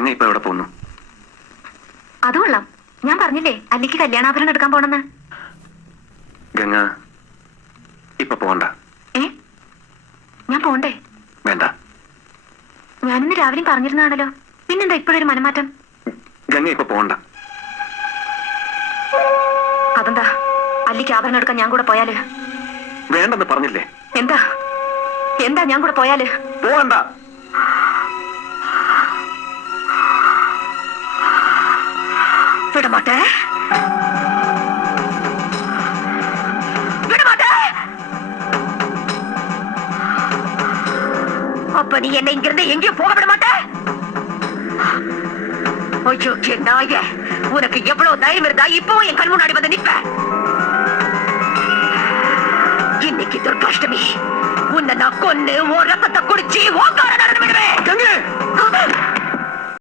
ഗംഗ ഇപ്പൊ എവിടെ പോന്നു? അത് കൊള്ളാം. ഞാൻ പറഞ്ഞില്ലേ അല്ലിക്ക് കല്യാണാഭരണം എടുക്കാൻ പോണെന്ന്. ഗംഗ ഇപ്പൊ പോണ്ട. ഞാൻ പോണ്ടേ? വേണ്ട. ഞാനിന്ന് രാവിലെ പറഞ്ഞിരുന്നാണല്ലോ, പിന്നെന്താ ഇപ്പോഴൊരു മനമാറ്റം? ഗംഗ ഇപ്പൊ പോണ്ട. അതെന്താ? അല്ലിക്ക് ആഭരണം എടുക്കാൻ ഞാൻ കൂടെ പോയാല്? വേണ്ടെന്ന് പറഞ്ഞില്ലേ? എന്താ എന്താ ഞാൻ കൂടെ പോയാല്? പോണ്ട. വിടമാട്ടെ, விடமாட்டே. அப்ப நீ என்ன இங்கிருந்து எங்கேயும் போக விட மாட்டே? ஐயோ நாய, உனக்கு எவ்வளவு தைரியம் இருந்தா இப்பவும் என் கண் முன்னாடி வந்து நிப்ப? இன்னைக்கு துர்காஷ்டமி, உன்னை நான் கொன்னு உன் ரத்தத்தை குடிச்சு ஓங்கார நடந்து விடுவேன்.